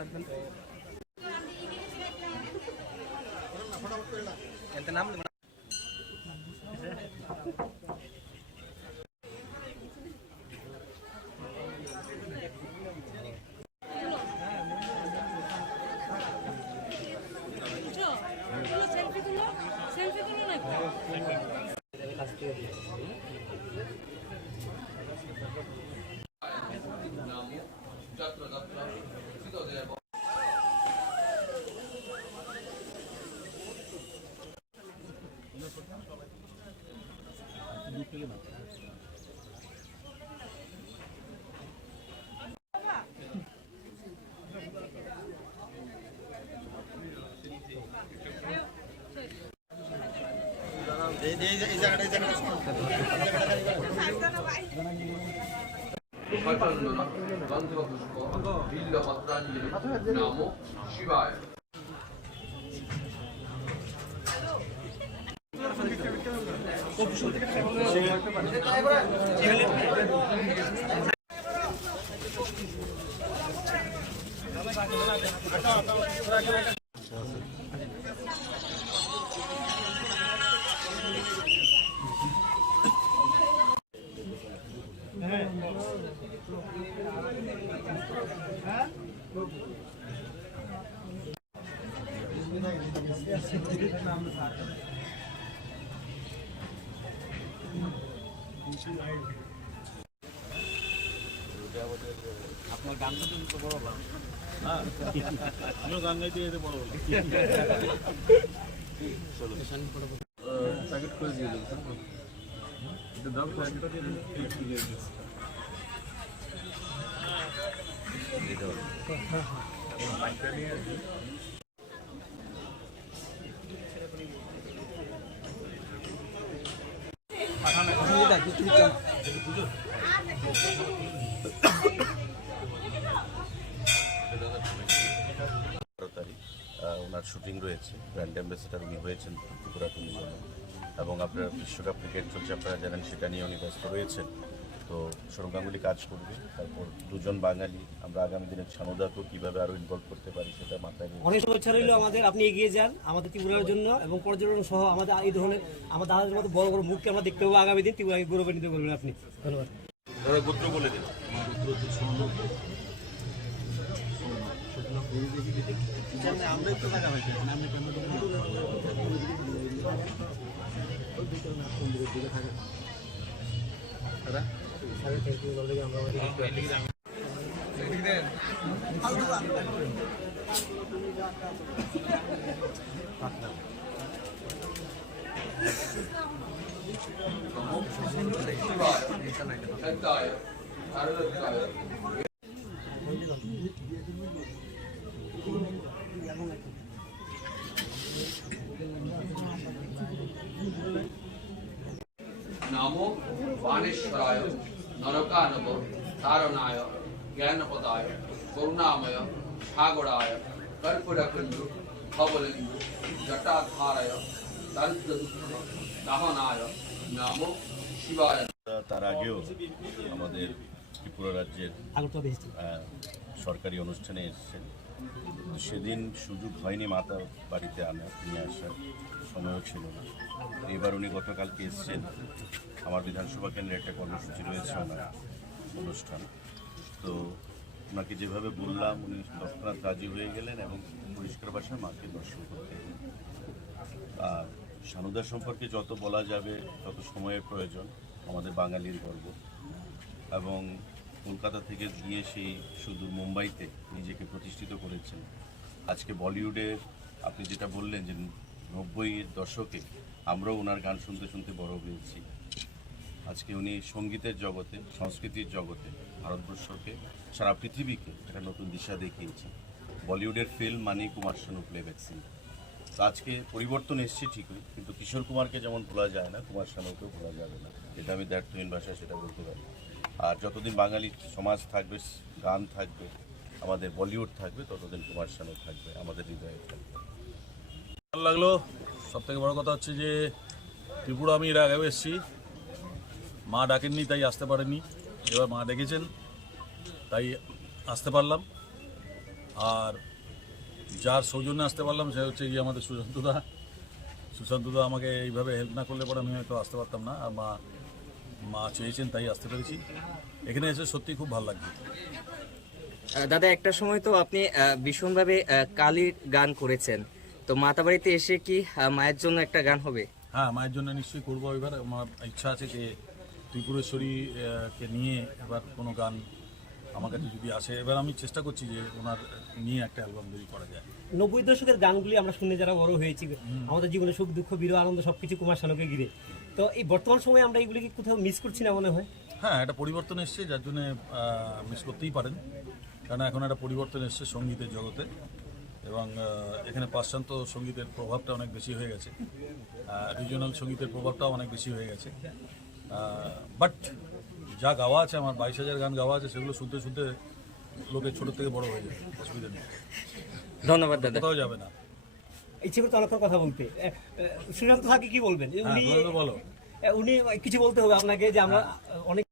থাকবেন। এতে নাম নামো শিবায়। আপনার গান তো বড় হলাম, হ্যাঁ আমিও গান গাইতে যেতে বড় হলাম। প্যাকেট করে দিয়ে দেবো, দাম প্যাকেটটা দিয়ে দেবো। ওনার শুটিং রয়েছে, ব্র্যান্ড অ্যাম্বাসেডার উনি হয়েছেন ত্রিপুরা টিমের জন্য, এবং আপনার বিশ্বকাপ ক্রিকেট চলছে, আপনারা জানেন, সেটা নিয়ে উনি ব্যস্ত রয়েছেন। তো সৌরভ গাঙ্গুলি কাজ করবে, তারপর দুজন বাঙালি আমরা আগামী দিনে সানুদাকেও কীভাবে আরও ইনভলভ করতে পারি সেটা মাথায় নিয়ে অনেক শুভেচ্ছা রইল আমাদের। আপনি এগিয়ে যান আমাদের ত্রিপুরার জন্য এবং পর্যটন সহ আমাদের এই ধরনের আমাদের দাদাদের মতো বড় বড় মুখকে আমরা দেখতে পাবো আগামী দিন। ত্রিপুরাকে গৌরবান্বিত করবেন আপনি। ধন্যবাদ। গোত্র বলে দিন। আমরা একটু টাকা হয়েছে নামো বাণেশ্বরায় নরকানব তারণায় জ্ঞানপদায় করুণাময় সাগরায় কর্পূরকুণ্ডু ধবলেন্দু জটাধারায় দাহনায় নামো শিবায়। তার আগেও আমাদের ত্রিপুরা রাজ্যের সরকারি অনুষ্ঠানে এসেছেন, সেদিন সুযোগ হয়নি মাতা বাড়িতে নিয়ে আসার, সময়ও ছিল না। এবার উনি গতকালকে এসছেন, আমার বিধানসভা কেন্দ্রে একটা কর্মসূচি রয়েছে ওনার অনুষ্ঠান। তো ওনাকে যেভাবে বললাম উনি তৎক্ষণাৎ রাজি হয়ে গেলেন এবং পরিষ্কার ভাষায় মাকে দর্শন করতে গেলেন। আর সানুদা সম্পর্কে যত বলা যাবে তত সময়ের প্রয়োজন, আমাদের বাঙালির গর্ব। এবং কলকাতা থেকে গিয়ে সেই শুধু মুম্বাইতে নিজেকে প্রতিষ্ঠিত করেছেন। আজকে বলিউডের আপনি যেটা বললেন যে 90-এর দশকে আমরাও ওনার গান শুনতে শুনতে বড় হয়েছি। আজকে উনি সঙ্গীতের জগতে, সংস্কৃতির জগতে ভারতবর্ষকে, সারা পৃথিবীকে একটা নতুন দিশা দেখিয়েছেন। বলিউডের ফিল্ম মানি কুমার শানু প্লেব্যাক সিঙ্গার। তো আজকে পরিবর্তন এসছে ঠিকই, কিন্তু কিশোর কুমারকে যেমন ভোলা যায় না, কুমার শানুকেও ভোলা যাবে না। এটা আমি দ্ব্যর্থহীন ভাষায় সেটা বলতে পারি। আর যতদিন বাঙালি সমাজ থাকবে, গান থাকবে, আমাদের বলিউড থাকবে, ততদিন কুমার শানু থাকবে, আমাদের হৃদয়ে থাকবে। ভালো লাগলো। সব থেকে বড় কথা হচ্ছে যে ত্রিপুরা আমি এর আগেও এসেছি, মা ডাকেননি তাই আসতে পারেনি, এবার মা ডেকেছেন তাই আসতে পারলাম। আর যার সৌজন্যে আসতে পারলাম সে হচ্ছে গিয়ে আমাদের সুশান্তদা। সুশান্তদা আমাকে এইভাবে হেল্প না করলে পরে আমি হয়তো আসতে পারতাম না। আর মা চেয়েছেন তাই আসতে পেরেছি। এখানে এসে সত্যি খুব ভালো লাগছে। দাদা, একটা সময় তো আপনি ভীষণভাবে কালীর গান করেছেন, তো মাতাবাড়িতে এসে কি মায়ের জন্য একটা গান হবে? হ্যাঁ, মায়ের জন্য নিশ্চয়ই করবো। এবার আমার ইচ্ছা আছে যে ত্রিপুরেশ্বরী কে নিয়ে এবার কোনো গান আমার কাছে যদি আসে, এবার আমি চেষ্টা করছি যে ওনার নিয়ে একটা অ্যালবাম তৈরি করা যায়। 90 দশকের গানগুলি আমরা শুনে যারা বড় হয়েছি, আমাদের জীবনে সুখ দুঃখ বিরহ আনন্দ সবকিছু কুমার শানুকে ঘিরে। তো এই বর্তমান সময়ে আমরা এগুলিকে কোথাও মিস করছি না মনে হয়? হ্যাঁ, একটা পরিবর্তন এসছে, যার জন্য মিস করতেই পারেন। কারণ এখন একটা পরিবর্তন এসছে সঙ্গীতের জগতে, এবং এখানে পাশ্চাত্য সঙ্গীতের প্রভাবটা অনেক বেশি হয়ে গেছে, রিজিওনাল সঙ্গীতের প্রভাবটাও অনেক বেশি হয়ে গেছে। বাট যা গাওয়া আছে, আমার 22,000 গান গাওয়া আছে, সেগুলো শুনতে শুনতে লোকের ছোট থেকে বড় হয়ে যাবে, অসুবিধা নেই, ধন্যবাদ দাদা। কোথাও যাবে না। ইচ্ছে করতে অনেকক্ষণ কথা বলতে। সুশান্ত থাকে কি বলবেন? উনি বলো। উনি কিছু বলতে হবে আপনাকে যে আমরা অনেক